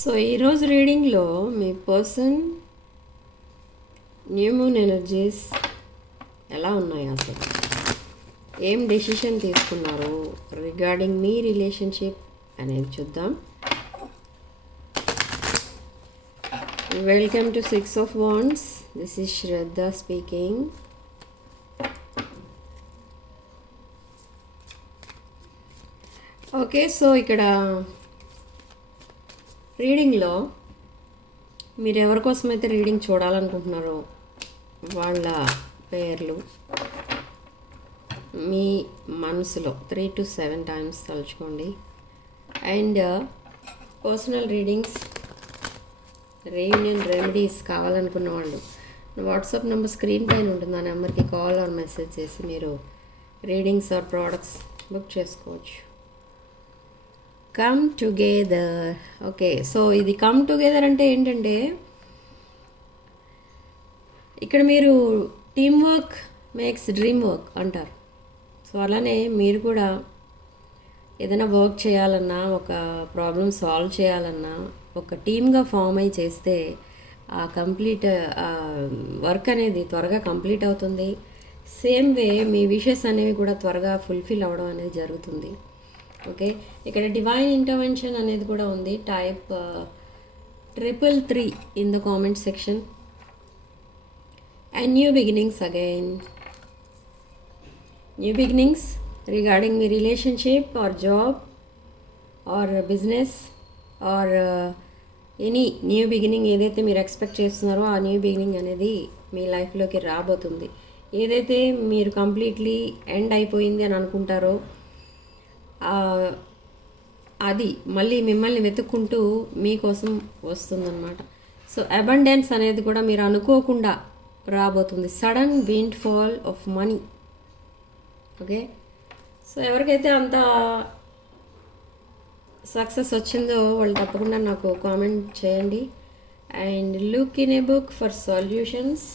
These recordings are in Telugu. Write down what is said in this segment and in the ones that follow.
సో ఈరోజు రీడింగ్లో మీ పర్సన్ న్యూ మూన్ ఎనర్జీస్ ఎలా ఉన్నాయి, అసలు ఏం డెసిషన్ తీసుకున్నారు రిగార్డింగ్ మీ రిలేషన్షిప్ అనేది చూద్దాం. Welcome to 6 of Wands. This is Shraddha speaking. Okay, so ఇక్కడ రీడింగ్లో మీరు ఎవరి కోసమైతే రీడింగ్ చూడాలనుకుంటున్నారో వాళ్ళ పేర్లు మీ మనసులో 3 to 7 times తలుచుకోండి. And personal readings, reunion remedies కావాలనుకున్న వాళ్ళు వాట్సాప్ నెంబర్ స్క్రీన్ పైన ఉంటుంది. ఆ నెంబర్కి కాల్ ఆర్ మెసేజ్ చేసి మీరు రీడింగ్స్ ఆర్ ప్రోడక్ట్స్ బుక్ చేసుకోవచ్చు. Come together. ఓకే, సో ఇది కమ్ టుగెదర్ అంటే ఏంటంటే ఇక్కడ మీరు team work makes dream work అంటారు. సో అలానే మీరు కూడా ఏదైనా వర్క్ చేయాలన్నా, ఒక ప్రాబ్లమ్ సాల్వ్ చేయాలన్నా ఒక టీమ్గా ఫామ్ అయి చేస్తే ఆ కంప్లీట్ వర్క్ అనేది త్వరగా కంప్లీట్ అవుతుంది. సేమ్ వే మీ విషెస్ అనేవి కూడా త్వరగా ఫుల్ఫిల్ అవ్వడం అనేది జరుగుతుంది. ఓకే, ఇక్కడ డివైన్ ఇంటర్వెన్షన్ అనేది కూడా ఉంది. Type 333 in the comment section. And new beginnings again. New beginnings regarding మీ relationship or job or business or any new beginning ఏదైతే మీరు ఎక్స్పెక్ట్ చేస్తున్నారో ఆ న్యూ బిగినింగ్ అనేది మీ లైఫ్లోకి రాబోతుంది. ఏదైతే మీరు కంప్లీట్లీ ఎండ్ అయిపోయింది అని అనుకుంటారో అది మళ్ళీ మిమ్మల్ని వెతుక్కుంటూ మీకోసం వస్తుందన్నమాట. సో అబండెన్స్ అనేది కూడా మీరు అనుకోకుండా రాబోతుంది. Sudden wind fall of money. Okay, so ఎవరికైతే అంత సక్సెస్ వచ్చిందో వాళ్ళు తప్పకుండా నాకు కామెంట్ చేయండి. And look in a book for solutions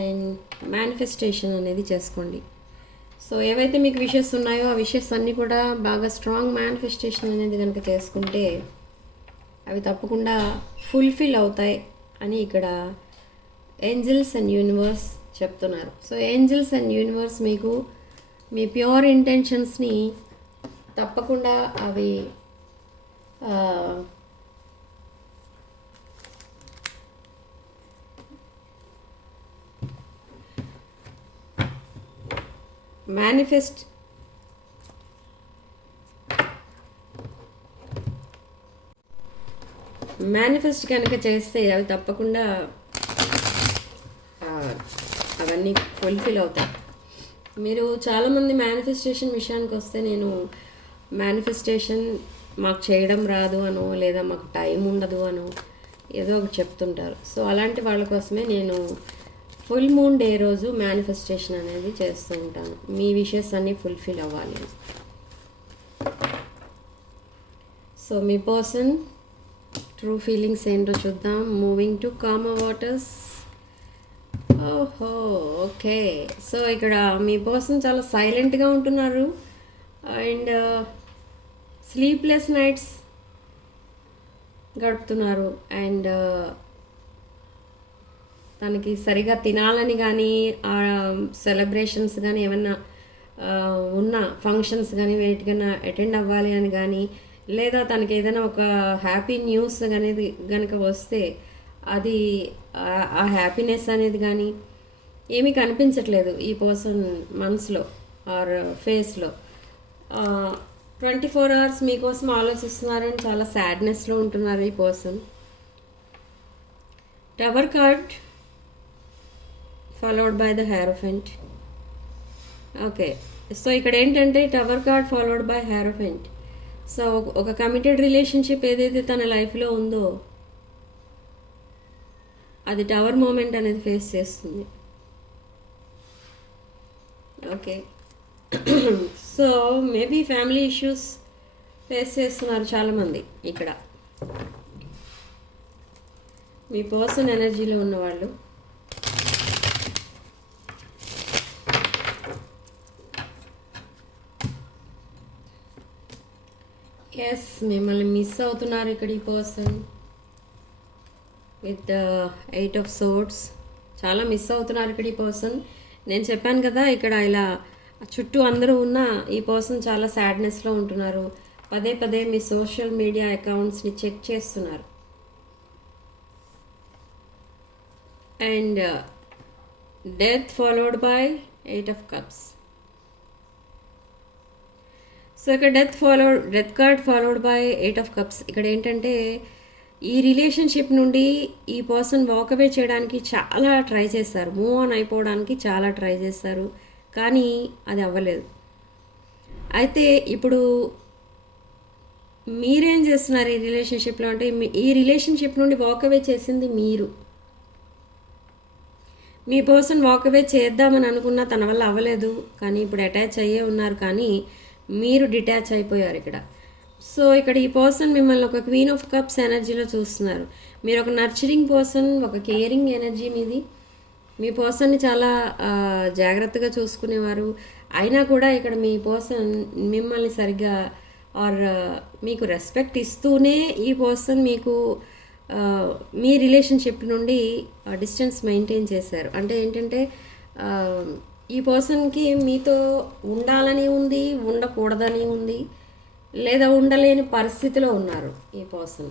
and manifestation అనేది చేసుకోండి. సో ఏవైతే మీకు విషెస్ ఉన్నాయో ఆ విషెస్ అన్నీ కూడా బాగా స్ట్రాంగ్ మేనిఫెస్టేషన్ అనేది కనుక చేసుకుంటే అవి తప్పకుండా ఫుల్ఫిల్ అవుతాయి అని ఇక్కడ ఏంజల్స్ అండ్ యూనివర్స్ చెప్తున్నారు. సో ఏంజల్స్ అండ్ యూనివర్స్ మీకు మీ ప్యూర్ ఇంటెన్షన్స్ని తప్పకుండా అవి మేనిఫెస్ట్ కనుక చేస్తే అవి తప్పకుండా అవన్నీ ఫుల్ఫిల్ అవుతాయి. మీరు చాలామంది మేనిఫెస్టేషన్ విషయానికి వస్తే నేను మేనిఫెస్టేషన్ మాకు చేయడం రాదు అనో లేదా మాకు టైం ఉండదు అనో ఏదో ఒకటి చెప్తుంటారు. సో అలాంటి వాళ్ళ కోసమే నేను ఫుల్ మూన్ డే రోజు మేనిఫెస్టేషన్ అనేది చేస్తూ ఉంటాను. మీ విషెస్ అన్నీ ఫుల్ఫిల్ అవ్వాలి. సో మీ పర్సన్ ట్రూ ఫీలింగ్స్ ఏంటో చూద్దాం. Moving to comma waters. ఓహో, ఓకే, సో ఇక్కడ మీ పర్సన్ చాలా సైలెంట్గా ఉంటున్నారు అండ్ స్లీప్లెస్ నైట్స్ గడుపుతున్నారు. అండ్ తనకి సరిగా తినాలని కానీ సెలబ్రేషన్స్ కానీ ఏమన్నా ఉన్న ఫంక్షన్స్ కానీ వేటికైనా అటెండ్ అవ్వాలి అని కానీ లేదా తనకి ఏదైనా ఒక హ్యాపీ న్యూస్ అనేది కనుక వస్తే అది ఆ హ్యాపీనెస్ అనేది కానీ ఏమీ కనిపించట్లేదు ఈ పర్సన్ మనసులో ఆర్ ఫేస్లో. 24 hours మీకోసం ఆలోచిస్తున్నారని చాలా సాడ్నెస్లో ఉంటున్నారు ఈ person. Tower card followed by the hierophant. Okay, so ఇక్కడ ఏంటంటే tower card followed by hierophant. So ఒక కమిటెడ్ రిలేషన్షిప్ ఏదైతే తన లైఫ్లో ఉందో అది టవర్ మూమెంట్ అనేది ఫేస్ చేస్తుంది. Okay, so maybe family issues face చేస్తున్నారు చాలామంది ఇక్కడ మీ పర్సన్ ఎనర్జీలో ఉన్నవాళ్ళు. ఎస్, మిమ్మల్ని మిస్ అవుతున్నారు ఇక్కడ ఈ పర్సన్ విత్ 8 of Swords. చాలా మిస్ అవుతున్నారు ఇక్కడ ఈ పర్సన్. నేను చెప్పాను కదా, ఇక్కడ ఇలా చుట్టూ అందరూ ఉన్న ఈ పర్సన్ చాలా సాడ్నెస్లో ఉంటున్నారు. పదే పదే మీ సోషల్ మీడియా అకౌంట్స్ని చెక్ చేస్తున్నారు. And death followed by 8 of Cups. So ఇక్కడ death card followed by 8 of Cups. ఇక్కడ ఏంటంటే ఈ రిలేషన్షిప్ నుండి ఈ పర్సన్ వాకవే చేయడానికి చాలా ట్రై చేస్తారు, మూవ్ ఆన్ అయిపోవడానికి చాలా ట్రై చేస్తారు, కానీ అది అవ్వలేదు. అయితే ఇప్పుడు మీరేం చేస్తున్నారు ఈ రిలేషన్షిప్లో అంటే, ఈ రిలేషన్షిప్ నుండి వాకవే చేసింది మీరు. మీ పర్సన్ వాకవే చేద్దామని అనుకున్నా తన వల్ల అవ్వలేదు, కానీ ఇప్పుడు అటాచ్ అయ్యే ఉన్నారు, కానీ మీరు డిటాచ్ అయిపోయారు ఇక్కడ. సో ఇక్కడ ఈ పర్సన్ మిమ్మల్ని ఒక క్వీన్ ఆఫ్ కప్స్ ఎనర్జీలో చూస్తున్నారు. మీరు ఒక నర్చరింగ్ పర్సన్, ఒక కేరింగ్ ఎనర్జీ మీది. మీ పర్సన్ని చాలా జాగ్రత్తగా చూసుకునేవారు. అయినా కూడా ఇక్కడ మీ పర్సన్ మిమ్మల్ని సరిగ్గా ఆర్ మీకు రెస్పెక్ట్ ఇస్తూనే ఈ పర్సన్ మీకు మీ రిలేషన్షిప్ నుండి డిస్టెన్స్ మెయింటైన్ చేశారు. అంటే ఏంటంటే ఈ పర్సన్కి మీతో ఉండాలని ఉంది, ఉండకూడదని ఉంది, లేదా ఉండలేని పరిస్థితిలో ఉన్నారు ఈ పర్సన్.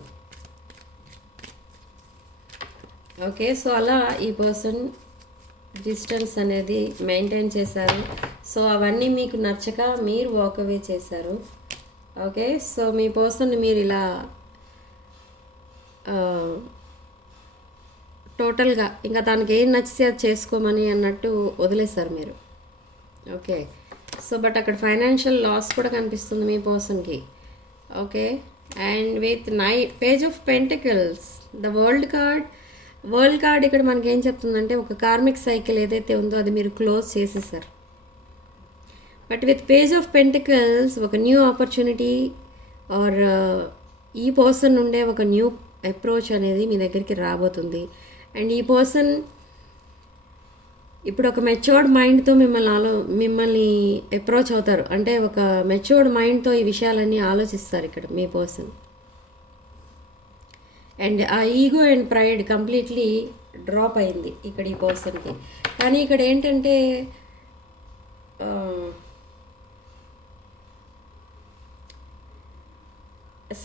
ఓకే, సో అలా ఈ పర్సన్ డిస్టెన్స్ అనేది మెయింటైన్ చేశారు. సో అవన్నీ మీకు నచ్చక మీరు వాకవే చేశారు. ఓకే, సో మీ పర్సన్ మీరు ఇలా టోటల్గా ఇంకా తనకి ఏం నచ్చితే అది చేసుకోమని అన్నట్టు వదిలేశారు మీరు. ఓకే, సో బట్ అక్కడ ఫైనాన్షియల్ లాస్ కూడా కనిపిస్తుంది మీ పర్సన్కి. Okay, and with page of pentacles, the world card ఇక్కడ మనకి ఏం చెప్తుందంటే, ఒక కార్మిక్ సైకిల్ ఏదైతే ఉందో అది మీరు క్లోజ్ చేసేసారు. But with page of pentacles ఒక న్యూ ఆపర్చునిటీ ఆర్ ఈ పర్సన్ నుండే ఒక న్యూ అప్రోచ్ అనేది మీ దగ్గరికి రాబోతుంది. అండ్ ఈ పర్సన్ ఇప్పుడు ఒక మెచ్యూర్డ్ మైండ్తో మిమ్మల్ని అప్రోచ్ అవుతారు. అంటే ఒక మెచ్యూర్డ్ మైండ్తో ఈ విషయాలన్నీ ఆలోచిస్తారు ఇక్కడ మీ పర్సన్. అండ్ ఆ ego and pride completely drop అయింది ఇక్కడ ఈ పర్సన్కి. కానీ ఇక్కడ ఏంటంటే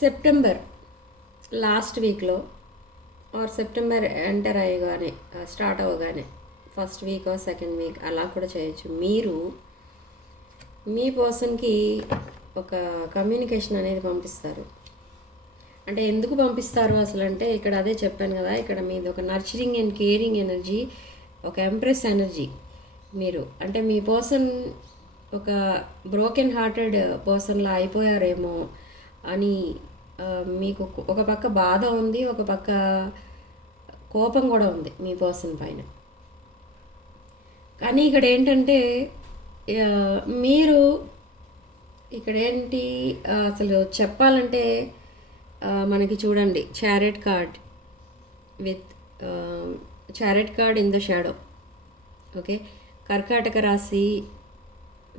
సెప్టెంబర్ లాస్ట్ వీక్లో ఆర్ సెప్టెంబర్ ఎంటర్ అయ్యగానే స్టార్ట్ అవ్వగానే first week or second week అలా కూడా చేయొచ్చు. మీరు మీ పర్సన్కి ఒక కమ్యూనికేషన్ అనేది పంపిస్తారు. అంటే ఎందుకు పంపిస్తారు అసలు అంటే, ఇక్కడ అదే చెప్పాను కదా, ఇక్కడ మీది ఒక నర్చరింగ్ అండ్ కేరింగ్ ఎనర్జీ, ఒక ఎంప్రెస్ ఎనర్జీ మీరు. అంటే మీ పర్సన్ ఒక బ్రోకెన్ హార్టెడ్ పర్సన్లా అయిపోయారేమో అని మీకు ఒక పక్క బాధ ఉంది, ఒక పక్క కోపం కూడా ఉంది మీ పర్సన్ పైన. కానీ ఇక్కడ ఏంటంటే మీరు ఇక్కడ ఏంటి అసలు చెప్పాలంటే మనకి చూడండి, chariot card with chariot card in the shadow. Okay, కర్కాటక రాశి,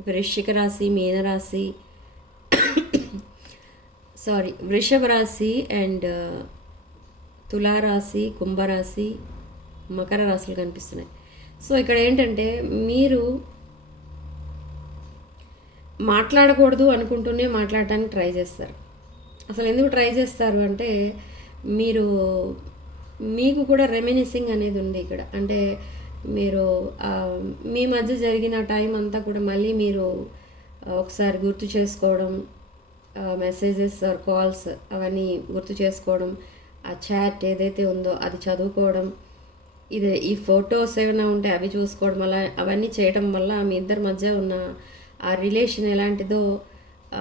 వృశ్చిక రాశి, మీనరాశి, వృషభ రాశి అండ్ తులారాశి, కుంభరాశి, మకర రాశులు కనిపిస్తున్నాయి. సో ఇక్కడ ఏంటంటే మీరు మాట్లాడకూడదు అనుకుంటూనే మాట్లాడటానికి ట్రై చేస్తారు. అసలు ఎందుకు ట్రై చేస్తారు అంటే, మీకు కూడా రెమినిసింగ్ అనేది ఉంది ఇక్కడ. అంటే మీరు మీ మధ్య జరిగిన టైం అంతా కూడా మళ్ళీ మీరు ఒకసారి గుర్తు చేసుకోవడం, మెసేజెస్ ఆర్ కాల్స్ అవన్నీ గుర్తు చేసుకోవడం, ఆ చాట్ ఏదైతే ఉందో అది చదువుకోవడం, ఈ ఫొటోస్ ఏమైనా ఉంటే అవి చూసుకోవడం, అలా అవన్నీ చేయడం వల్ల మీ ఇద్దరి మధ్య ఉన్న ఆ రిలేషన్ ఎలాంటిదో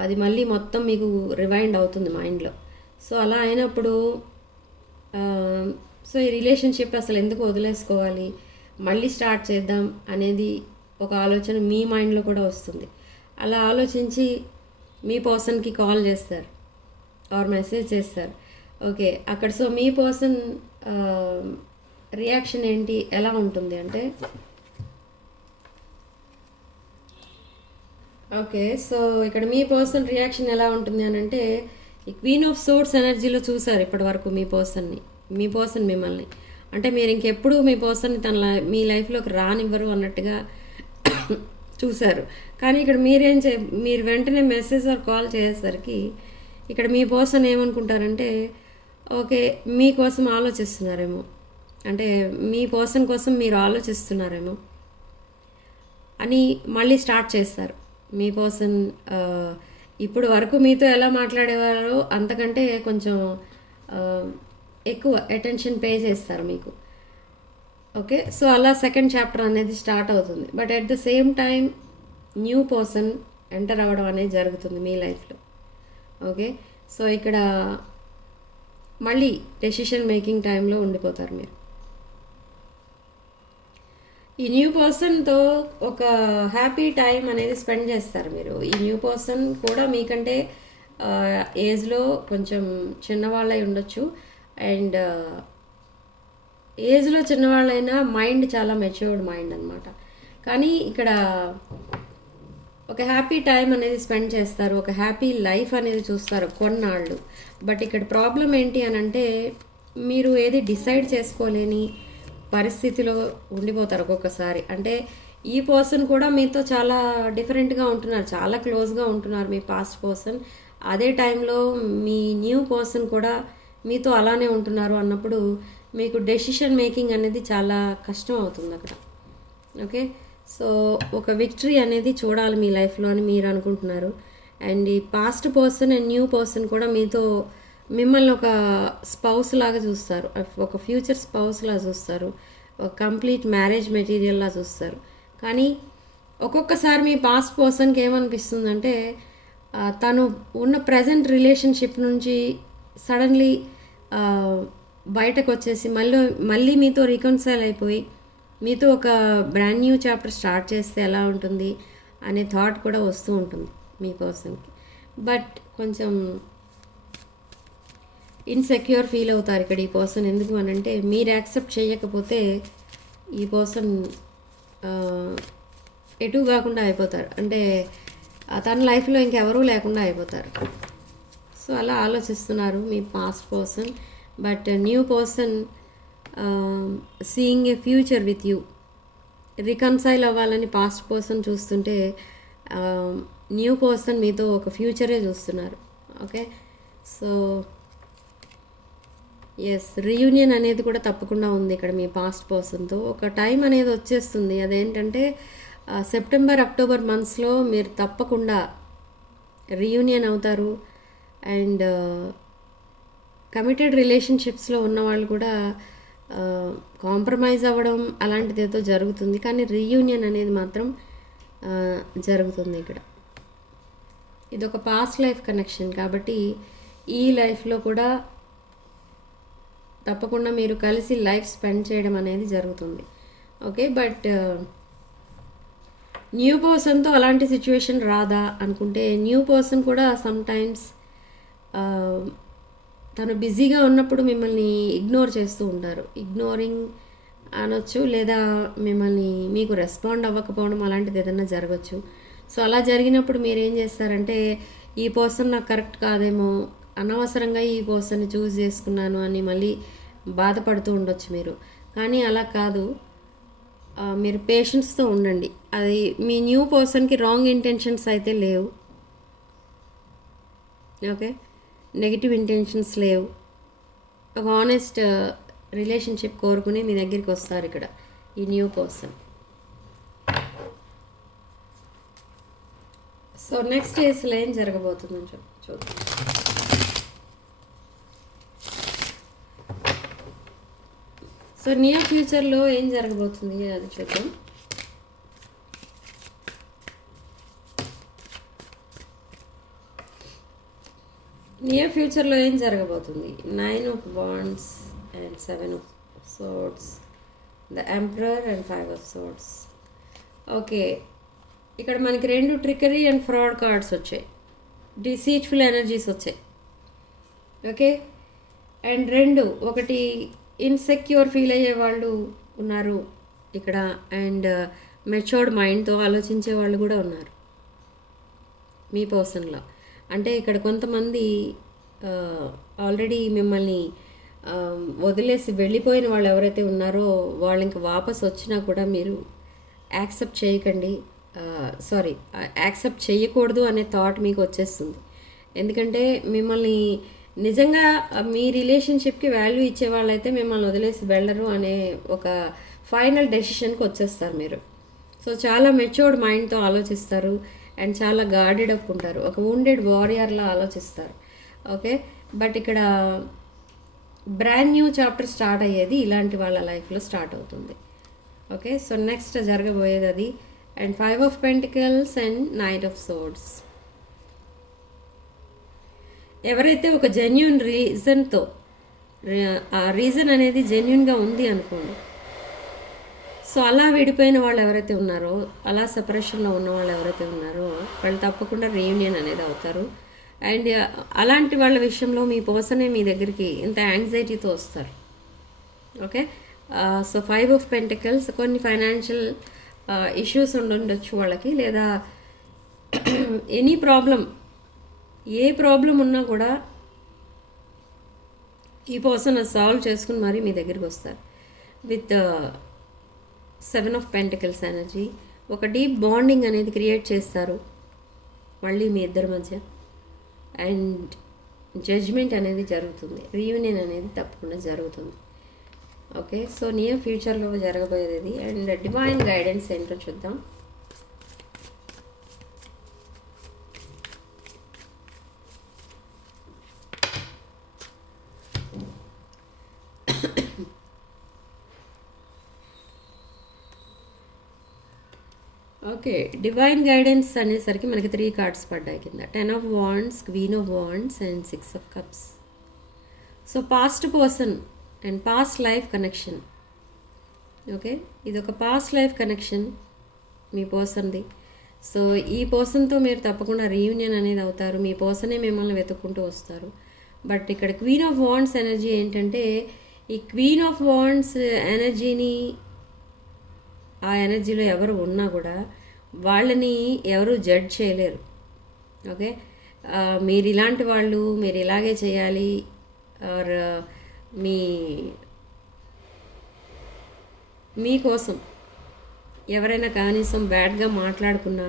అది మళ్ళీ మొత్తం మీకు రివైండ్ అవుతుంది మైండ్లో. సో అలా అయినప్పుడు సో ఈ రిలేషన్షిప్ అసలు ఎందుకు వదిలేసుకోవాలి, మళ్ళీ స్టార్ట్ చేద్దాం అనేది ఒక ఆలోచన మీ మైండ్లో కూడా వస్తుంది. అలా ఆలోచించి మీ పర్సన్కి కాల్ చేస్తారు ఆర్ మెసేజ్ చేస్తారు. ఓకే, అక్కడ సో మీ పర్సన్ రియాక్షన్ ఏంటి, ఎలా ఉంటుంది అంటే, ఓకే సో ఇక్కడ మీ పర్సన్ రియాక్షన్ ఎలా ఉంటుంది అని అంటే, ఈ క్వీన్ ఆఫ్ సోర్స్ ఎనర్జీలో చూసారు ఇప్పటి వరకు మీ పర్సన్ మిమ్మల్ని. అంటే మీరు ఇంకెప్పుడు మీ పర్సన్ని మీ లైఫ్లోకి రానివ్వరు అన్నట్టుగా చూశారు. కానీ ఇక్కడ మీరు వెంటనే మెసేజ్ ఆర్ కాల్ చేసేసరికి ఇక్కడ మీ పర్సన్ ఏమనుకుంటారంటే ఓకే మీకోసం ఆలోచిస్తున్నారేమో, అంటే మీ పర్సన్ కోసం మీరు ఆలోచిస్తున్నారేమో అని మళ్ళీ స్టార్ట్ చేస్తారు. మీ పర్సన్ ఇప్పుడు వరకు మీతో ఎలా మాట్లాడేవారో అంతకంటే కొంచెం ఎక్కువ అటెన్షన్ పే చేస్తారు మీకు. ఓకే, సో అలా సెకండ్ చాప్టర్ అనేది స్టార్ట్ అవుతుంది. But at the same time new person enter అవ్వడం అనేది జరుగుతుంది మీ లైఫ్లో. ఓకే, సో ఇక్కడ మళ్ళీ డెసిషన్ మేకింగ్ టైంలో ఉండిపోతారు మీరు. ఈ న్యూ పర్సన్తో ఒక హ్యాపీ టైం అనేది స్పెండ్ చేస్తారు మీరు. ఈ న్యూ పర్సన్ కూడా మీకంటే ఏజ్లో కొంచెం చిన్నవాళ్ళై ఉండొచ్చు. అండ్ ఏజ్లో చిన్నవాళ్ళైనా మైండ్ చాలా మెచ్యూర్డ్ మైండ్ అనమాట. కానీ ఇక్కడ ఒక హ్యాపీ టైం అనేది స్పెండ్ చేస్తారు, ఒక హ్యాపీ లైఫ్ అనేది చూస్తారు కొన్నాళ్ళు. బట్ ఇక్కడ ప్రాబ్లం ఏంటి అని అంటే మీరు ఏది డిసైడ్ చేసుకోలేని పరిస్థితిలో ఉండిపోతారు ఒక్కొక్కసారి. అంటే ఈ పర్సన్ కూడా మీతో చాలా డిఫరెంట్గా ఉంటున్నారు, చాలా క్లోజ్గా ఉంటున్నారు మీ పాస్ట్ పర్సన్. అదే టైంలో మీ న్యూ పర్సన్ కూడా మీతో అలానే ఉంటున్నారు అన్నప్పుడు మీకు డెసిషన్ మేకింగ్ అనేది చాలా కష్టం అవుతుంది అక్కడ. ఓకే, సో ఒక విక్టరీ అనేది చూడాలి మీ లైఫ్లో అని మీరు అనుకుంటున్నారు. అండ్ ఈ past person and new person కూడా మిమ్మల్ని ఒక స్పౌస్ లాగా చూస్తారు, ఒక ఫ్యూచర్ స్పౌస్ లాగా చూస్తారు, ఒక కంప్లీట్ మ్యారేజ్ మెటీరియల్లా చూస్తారు. కానీ ఒక్కొక్కసారి మీ పాస్ట్ పర్సన్కి ఏమనిపిస్తుందంటే తను ఉన్న ప్రజెంట్ రిలేషన్షిప్ నుంచి సడన్లీ బయటకు వచ్చేసి మళ్ళీ మీతో రికన్సైల్ అయిపోయి మీతో ఒక బ్రాండ్ న్యూ చాప్టర్ స్టార్ట్ చేస్తే ఎలా ఉంటుంది అనే థాట్ కూడా వస్తూ ఉంటుంది మీ పర్సన్కి. బట్ కొంచెం ఇన్సెక్యూర్ ఫీల్ అవుతారు ఇక్కడ ఈ పర్సన్. ఎందుకు అని అంటే మీరు యాక్సెప్ట్ చేయకపోతే ఈ పర్సన్ ఎటు కాకుండా అయిపోతారు, అంటే తన లైఫ్లో ఇంకెవరూ లేకుండా అయిపోతారు. సో అలా ఆలోచిస్తున్నారు మీ past person. But new person seeing a future with you, reconcile అవ్వాలని పాస్ట్ పర్సన్ చూస్తుంటే న్యూ పర్సన్ మీతో ఒక ఫ్యూచరే చూస్తున్నారు. ఓకే, సో ఎస్, రీయూనియన్ అనేది కూడా తప్పకుండా ఉంది ఇక్కడ మీ పాస్ట్ పర్సన్తో. ఒక టైం అనేది వచ్చేస్తుంది, అదేంటంటే సెప్టెంబర్ అక్టోబర్ మంత్స్లో మీరు తప్పకుండా రీయూనియన్ అవుతారు. అండ్ కమిటెడ్ రిలేషన్షిప్స్లో ఉన్న వాళ్ళు కూడా కాంప్రమైజ్ అవ్వడం అలాంటిది ఏదో జరుగుతుంది, కానీ రీయూనియన్ అనేది మాత్రం జరుగుతుంది ఇక్కడ. ఇది ఒక పాస్ట్ లైఫ్ కనెక్షన్ కాబట్టి ఈ లైఫ్లో కూడా తప్పకుండా మీరు కలిసి లైఫ్ స్పెండ్ చేయడం అనేది జరుగుతుంది. ఓకే, బట్ న్యూ పర్సన్తో అలాంటి సిచ్యువేషన్ రాదా అనుకుంటే న్యూ పర్సన్ కూడా సమ్ టైమ్స్ తను బిజీగా ఉన్నప్పుడు మిమ్మల్ని ఇగ్నోర్ చేస్తూ ఉంటారు. ఇగ్నోరింగ్ అనొచ్చు, లేదా మీకు రెస్పాండ్ అవ్వకపోవడం అలాంటిది ఏదైనా జరగచ్చు. సో అలా జరిగినప్పుడు మీరు ఏం చేస్తారంటే ఈ పర్సన్ నాకు కరెక్ట్ కాదేమో, అనవసరంగా ఈ పర్సన్ని చూస్ చేసుకున్నాను అని మళ్ళీ బాధపడుతూ ఉండొచ్చు మీరు. కానీ అలా కాదు, మీరు పేషెన్స్తో ఉండండి. అది మీ న్యూ పర్సన్కి రాంగ్ ఇంటెన్షన్స్ అయితే లేవు. ఓకే, నెగిటివ్ ఇంటెన్షన్స్ లేవు. ఒక ఆనెస్ట్ రిలేషన్షిప్ కోరుకుని మీ దగ్గరికి వస్తారు ఇక్కడ ఈ న్యూ పర్సన్. సో నెక్స్ట్ డేస్లో ఏం జరగబోతుందని చూద్దాం. సో నియర్ ఫ్యూచర్లో ఏం జరగబోతుంది అది చూద్దాం. నియర్ ఫ్యూచర్లో ఏం జరగబోతుంది? 9 of Wands and 7 of Swords, the emperor and 5 of Swords. Okay, ఇక్కడ మనకి 2 ట్రికరీ అండ్ ఫ్రాడ్ కార్డ్స్ వచ్చాయి, డిసీట్ఫుల్ ఎనర్జీస్ వచ్చాయి. ఓకే, అండ్ 2 ఒకటి ఇన్సెక్యూర్ ఫీల్ అయ్యే వాళ్ళు ఉన్నారు ఇక్కడ, అండ్ మెచ్యూర్డ్ మైండ్తో ఆలోచించే వాళ్ళు కూడా ఉన్నారు మీ పర్సన్లో. అంటే ఇక్కడ కొంతమంది ఆల్రెడీ మిమ్మల్ని వదిలేసి వెళ్ళిపోయిన వాళ్ళు ఎవరైతే ఉన్నారో వాళ్ళు ఇంక వాపస్ వచ్చినా కూడా మీరు యాక్సెప్ట్ చేయకండి. సారీ, యాక్సెప్ట్ చేయకూడదు అనే థాట్ మీకు వచ్చేస్తుంది. ఎందుకంటే మిమ్మల్ని నిజంగా మీ రిలేషన్షిప్కి వాల్యూ ఇచ్చే వాళ్ళైతే మిమ్మల్ని వదిలేసి వెళ్ళరు అనే ఒక ఫైనల్ డెసిషన్కి వచ్చేస్తారు మీరు. సో చాలా మెచ్యూర్డ్ మైండ్తో ఆలోచిస్తారు అండ్ చాలా గార్డెడ్ అప్ ఉంటారు. ఒక వూండెడ్ వారియర్లా ఆలోచిస్తారు. ఓకే, బట్ ఇక్కడ బ్రాండ్ న్యూ చాప్టర్ స్టార్ట్ అయ్యేది ఇలాంటి వాళ్ళ లైఫ్లో స్టార్ట్ అవుతుంది. ఓకే, సో నెక్స్ట్ జరగబోయేది అది. And 5 of Pentacles and Knight of Swords. ఎవరైతే ఒక జెన్యున్ రీజన్తో, ఆ రీజన్ అనేది జెన్యున్గా ఉంది అనుకోండి, సో అలా విడిపోయిన వాళ్ళు ఎవరైతే ఉన్నారో, అలా సెపరేషన్లో ఉన్న వాళ్ళు ఎవరైతే ఉన్నారో వాళ్ళు తప్పకుండా రీయూనియన్ అనేది అవుతారు. అండ్ అలాంటి వాళ్ళ విషయంలో మీ పర్సనే మీ దగ్గరికి ఇంత యాంగ్జైటీతో వస్తారు. ఓకే, సో 5 of Pentacles కొన్ని ఫైనాన్షియల్ ఇష్యూస్ ఉండొచ్చు వాళ్ళకి, లేదా ఎనీ ప్రాబ్లం, ఏ ప్రాబ్లం ఉన్నా కూడా ఈ పర్సన్ సాల్వ్ చేసుకుని మరి మీ దగ్గరికి వస్తారు విత్ 7 of Pentacles ఎనర్జీ. ఒక డీప్ బాండింగ్ అనేది క్రియేట్ చేస్తారు మళ్ళీ మీ ఇద్దరి మధ్య. అండ్ జడ్జ్మెంట్ అనేది జరుగుతుంది, రీయూనియన్ అనేది తప్పకుండా జరుగుతుంది. ఓకే, సో నియర్ ఫ్యూచర్లో జరగబోయేది ఇది. అండ్ డివైన్ గైడెన్స్ ఏంటో చూద్దాం. ఓకే, డివైన్ గైడెన్స్ అనేసరికి మనకి 3 కార్డ్స్ పడ్డాయి కింద. 10 of Wands, Queen of Wands and 6 of Cups. So past person and past life connection. Okay, ఇది ఒక పాస్ట్ లైఫ్ కనెక్షన్ మీ పర్సన్ది. సో ఈ పర్సన్తో మీరు తప్పకుండా రీయూనియన్ అనేది అవుతారు. మీ పర్సనే మిమ్మల్ని వెతుక్కుంటూ వస్తారు. బట్ ఇక్కడ క్వీన్ ఆఫ్ వాండ్స్ ఎనర్జీ ఏంటంటే, ఈ క్వీన్ ఆఫ్ వాండ్స్ ఎనర్జీని, ఆ ఎనర్జీలో ఎవరు ఉన్నా కూడా వాళ్ళని ఎవరు జడ్జ్ చేయలేరు. ఓకే, మీరు ఇలాంటి వాళ్ళు, మీరు ఇలాగే చేయాలి, ఆర్ మీకోసం ఎవరైనా కనీసం బ్యాడ్గా మాట్లాడుకున్నా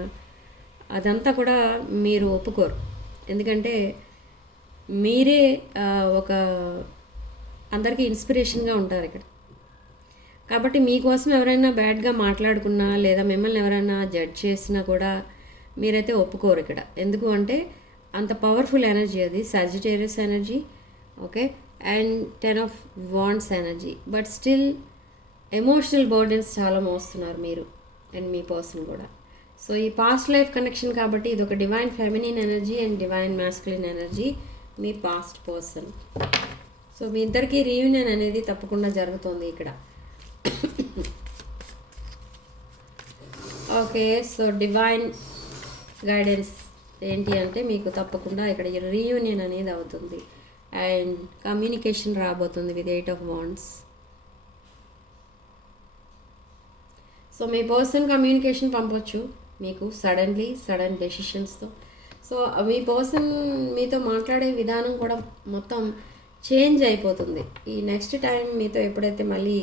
అదంతా కూడా మీరు ఒప్పుకోరు. ఎందుకంటే మీరే ఒక అందరికీ ఇన్స్పిరేషన్గా ఉంటారు ఇక్కడ. కాబట్టి మీకోసం ఎవరైనా బ్యాడ్గా మాట్లాడుకున్నా లేదా మిమ్మల్ని ఎవరైనా జడ్జ్ చేసినా కూడా మీరైతే ఒప్పుకోరు ఇక్కడ. ఎందుకు అంటే అంత పవర్ఫుల్ ఎనర్జీ అది, Sagittarius energy. Okay, and 10 of Wands energy. But still emotional burdens చాలా మోస్తున్నారు మీరు అండ్ మీ పర్సన్ కూడా. సో ఈ పాస్ట్ లైఫ్ కనెక్షన్ కాబట్టి ఇది ఒక divine feminine energy and divine masculine energy మీ పాస్ట్ పర్సన్. సో మీ ఇద్దరికి రీయూనియన్ అనేది తప్పకుండా జరుగుతుంది ఇక్కడ. ఓకే, సో డివైన్ గైడెన్స్ ఏంటి అంటే మీకు తప్పకుండా ఇక్కడ రీయూనియన్ అనేది అవుతుంది అండ్ కమ్యూనికేషన్ రాబోతుంది with 8 of Wands. So me person communication పంపొచ్చు మీకు సడన్ డెసిషన్స్తో. సో మీ పర్సన్ మీతో మాట్లాడే విధానం కూడా మొత్తం చేంజ్ అయిపోతుంది. ఈ నెక్స్ట్ టైం మీతో ఎప్పుడైతే మళ్ళీ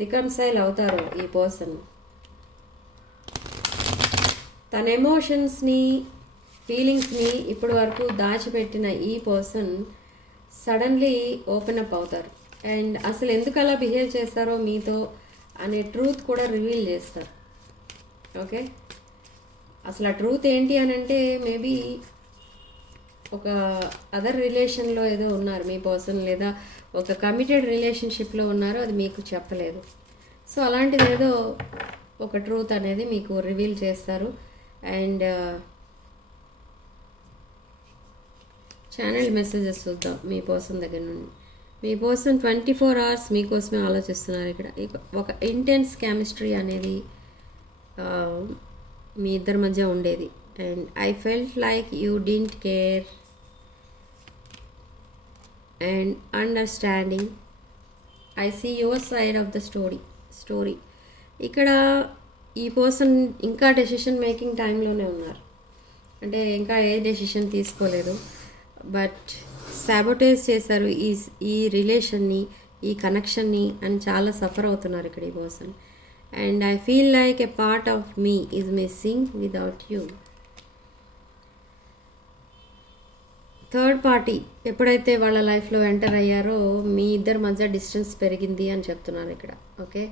రికన్సైల్ అవుతారో ఈ పర్సన్, తన ఎమోషన్స్ని, ఫీలింగ్స్ని ఇప్పటి వరకు దాచిపెట్టిన ఈ పర్సన్ సడన్లీ ఓపెన్ అప్ అవుతారు. అండ్ అసలు ఎందుకు అలా బిహేవ్ చేస్తారో మీతో అనే ట్రూత్ కూడా రివీల్ చేస్తారు. ఓకే, అసలు ఆ ట్రూత్ ఏంటి అని అంటే మేబీ ఒక అదర్ రిలేషన్లో ఏదో ఉన్నారు మీ పర్సన్, లేదా ఒక కమిటెడ్ రిలేషన్షిప్లో ఉన్నారు, అది మీకు చెప్పలేదు. సో అలాంటిది ఏదో ఒక ట్రూత్ అనేది మీకు రివీల్ చేస్తారు. అండ్ ఛానల్ మెసేజెస్ చూద్దాం మీ పర్సన్ దగ్గర నుండి. మీ పర్సన్ 24 hours మీకోసమే ఆలోచిస్తున్నారు ఇక్కడ. ఒక ఇంటెన్స్ కెమిస్ట్రీ అనేది మీ ఇద్దరి మధ్య ఉండేది. And I felt like you didn't care and understanding. I see your side of the story. ఇక్కడ ఈ పర్సన్ ఇంకా డెసిషన్ మేకింగ్ టైంలోనే ఉన్నారు, అంటే ఇంకా ఏ డెసిషన్ తీసుకోలేదు. బట్ సాబోటేజ్ చేశారు ఈ రిలేషన్ని, ఈ కనెక్షన్ని అని చాలా సఫర్ అవుతున్నారు ఇక్కడ ఈ person. And I feel like a part of me is missing without you. Third party ఎప్పుడైతే వాళ్ళ లైఫ్లో ఎంటర్ అయ్యారో మీ ఇద్దరి మధ్య డిస్టెన్స్ పెరిగింది అని చెప్తున్నాను ఇక్కడ. ఓకే,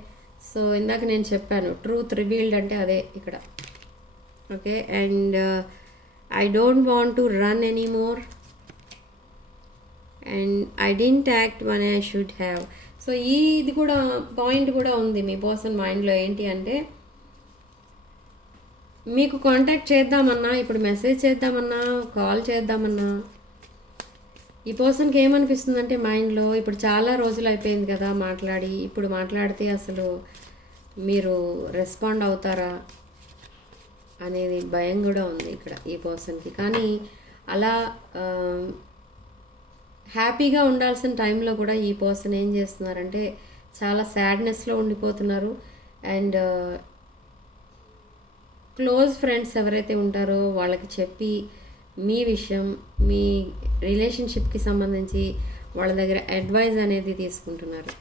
సో ఇందాక నేను చెప్పాను ట్రూత్ రివీల్డ్ అంటే అదే ఇక్కడ. Okay, and I don't want to run anymore and I didn't act one I should have. So ఇది కూడా పాయింట్ కూడా ఉంది మీ పర్సన్ మైండ్లో. ఏంటి అంటే మీకు కాంటాక్ట్ చేద్దామన్నా, ఇప్పుడు మెసేజ్ చేద్దామన్నా, కాల్ చేద్దామన్నా, ఈ పర్సన్కి ఏమనిపిస్తుందంటే మైండ్లో ఇప్పుడు చాలా రోజులు అయిపోయింది కదా మాట్లాడి, ఇప్పుడు మాట్లాడితే అసలు మీరు రెస్పాండ్ అవుతారా అనేది భయం కూడా ఉంది ఇక్కడ ఈ పర్సన్కి. కానీ అలా హ్యాపీగా ఉండాల్సిన టైంలో కూడా ఈ పర్సన్ ఏం చేస్తున్నారంటే చాలా సాడ్నెస్లో ఉండిపోతున్నారు. అండ్ క్లోజ్ ఫ్రెండ్స్ ఎవరైతే ఉంటారో వాళ్ళకి చెప్పి మీ విషయం, మీ రిలేషన్షిప్కి సంబంధించి వాళ్ళ దగ్గర అడ్వైజ్ అనేది తీసుకుంటున్నారు.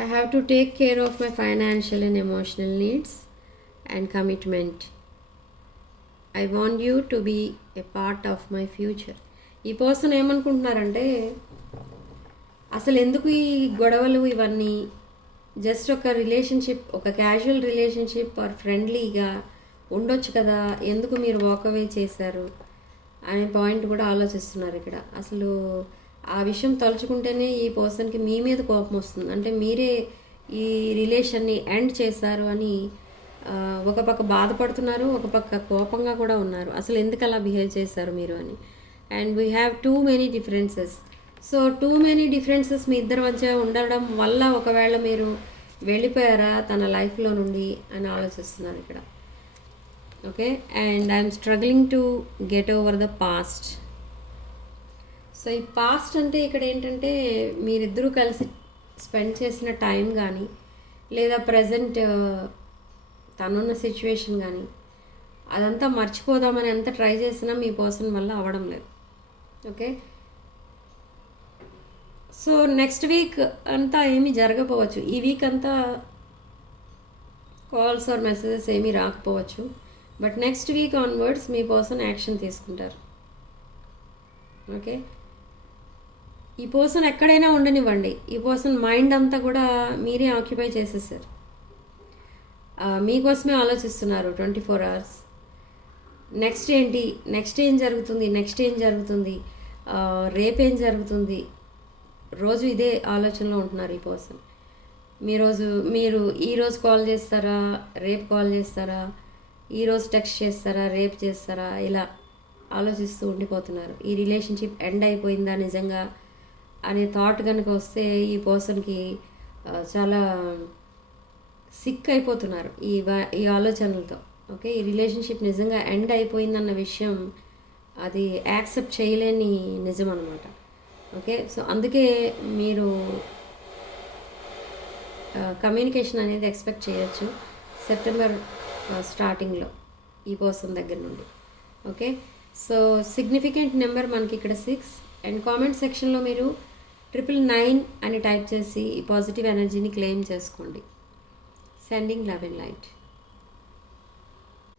I have to take care of my financial and emotional needs and commitment. I want you to be a part of my future. ఈ పర్సన్ ఏమనుకుంటున్నారంటే అసలు ఎందుకు ఈ గొడవలు ఇవన్నీ, జస్ట్ ఒక రిలేషన్షిప్, ఒక క్యాజువల్ రిలేషన్షిప్ ఆర్ ఫ్రెండ్లీగా ఉండొచ్చు కదా, ఎందుకు మీరు వాకవే చేశారు అనే పాయింట్ కూడా ఆలోచిస్తున్నారు ఇక్కడ. అసలు ఆ విషయం తలుచుకుంటేనే ఈ పర్సన్కి మీ మీద కోపం వస్తుంది. అంటే మీరే ఈ రిలేషన్ని ఎండ్ చేశారు అని ఒక పక్క బాధపడుతున్నారు, ఒక పక్క కోపంగా కూడా ఉన్నారు. అసలు ఎందుకు అలా బిహేవ్ చేశారు మీరు అని. And we have too many differences. So too many differences మీ ఇద్దరి మధ్య ఉండడం వల్ల ఒకవేళ మీరు వెళ్ళిపోయారా తన లైఫ్లో నుండి అని ఆలోచిస్తున్నారు ఇక్కడ. Okay, and I'm struggling to get over the past. So ఈ పాస్ట్ అంటే ఇక్కడ ఏంటంటే మీరిద్దరూ కలిసి స్పెండ్ చేసిన టైం కానీ, లేదా ప్రజెంట్ తనున్న సిచ్యువేషన్ కానీ, అదంతా మర్చిపోదామని ఎంత ట్రై చేసినా మీ పర్సన్ వల్ల అవ్వడం లేదు. ఓకే, సో నెక్స్ట్ వీక్ అంతా ఏమీ జరగకపోవచ్చు. ఈ వీక్ అంతా కాల్స్ ఆర్ మెసేజెస్ ఏమీ రాకపోవచ్చు. But next week onwards me person action తీసుకుంటారు. ఓకే, ఈ పర్సన్ ఎక్కడైనా ఉండనివ్వండి, ఈ పర్సన్ మైండ్ అంతా కూడా మీరే ఆక్యుపై చేసేసారు. మీకోసమే ఆలోచిస్తున్నారు 24 hours. నెక్స్ట్ ఏంటి, నెక్స్ట్ ఏం జరుగుతుంది, నెక్స్ట్ ఏం జరుగుతుంది, రేపేం జరుగుతుంది, రోజు ఇదే ఆలోచనలో ఉంటున్నారు ఈ పర్సన్. మీరు ఈరోజు కాల్ చేస్తారా, రేపు కాల్ చేస్తారా, ఈరోజు టెక్స్ట్ చేస్తారా, రేపు చేస్తారా, ఇలా ఆలోచిస్తూ ఉండిపోతున్నారు. ఈ రిలేషన్షిప్ ఎండ్ అయిపోయిందా నిజంగా అనే థాట్ కనుక వస్తే ఈ పర్సన్కి చాలా సిక్ అయిపోతున్నారు ఈ ఆలోచనలతో. ఓకే, ఈ రిలేషన్షిప్ నిజంగా ఎండ్ అయిపోయిందన్న విషయం అది యాక్సెప్ట్ చేయలేని నిజం అనమాట. ఓకే, సో అందుకే మీరు కమ్యూనికేషన్ అనేది ఎక్స్పెక్ట్ చేయొచ్చు సెప్టెంబర్ స్టార్టింగ్లో ఈ పర్సన్ దగ్గర నుండి. ఓకే, సో సిగ్నిఫికెంట్ నెంబర్ మనకి ఇక్కడ 6. అండ్ కామెంట్ సెక్షన్లో మీరు 999 అని టైప్ చేసి ఈ పాజిటివ్ ఎనర్జీని క్లెయిమ్ చేసుకోండి. Sending love and light.